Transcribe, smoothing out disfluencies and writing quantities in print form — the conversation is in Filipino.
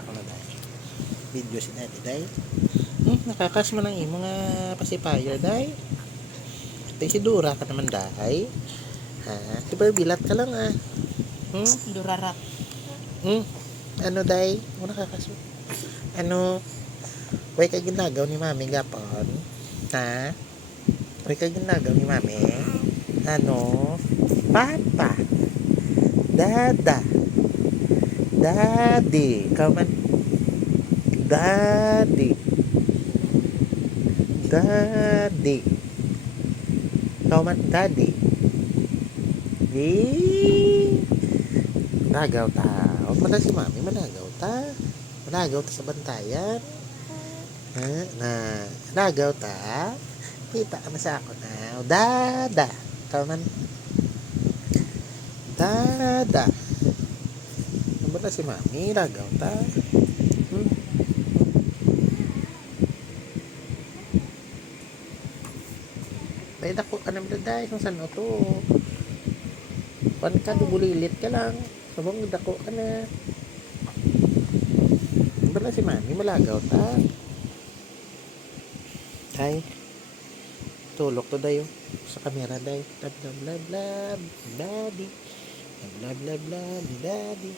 ka na dahil. Video si daddy dahil. Nakakas mo ng mga pacifier dahil. Ito si Dura ka naman dahil. Super bilat ka lang Durarat. Ano dahil? Nakakas mo. Ano? Way ka ginagaw ni mami gapon? Way ka ginagaw ni mami? Ano? Papa. Dada. Daddy. Ikaw man. Daddy. Daddy. Ikaw man. Daddy. Managaw ta. Huwag mo na si mami. Managaw ta. Managaw ta sa bantayan. Managaw ta. Kita ka na sa ako na. Dada. Ikaw man. Dada. Huwag mo na si mami. Managaw ta. May dako ka naman dahil kung saan o to. Pan ka, dubulilit ka lang. Sabang dako ka na. Bala si mami, malagaw ta. Ay, tulok to dayo. Sa kamera dayo. Blab, blab, blab, blab, daddy. Blab, blab, blab, daddy.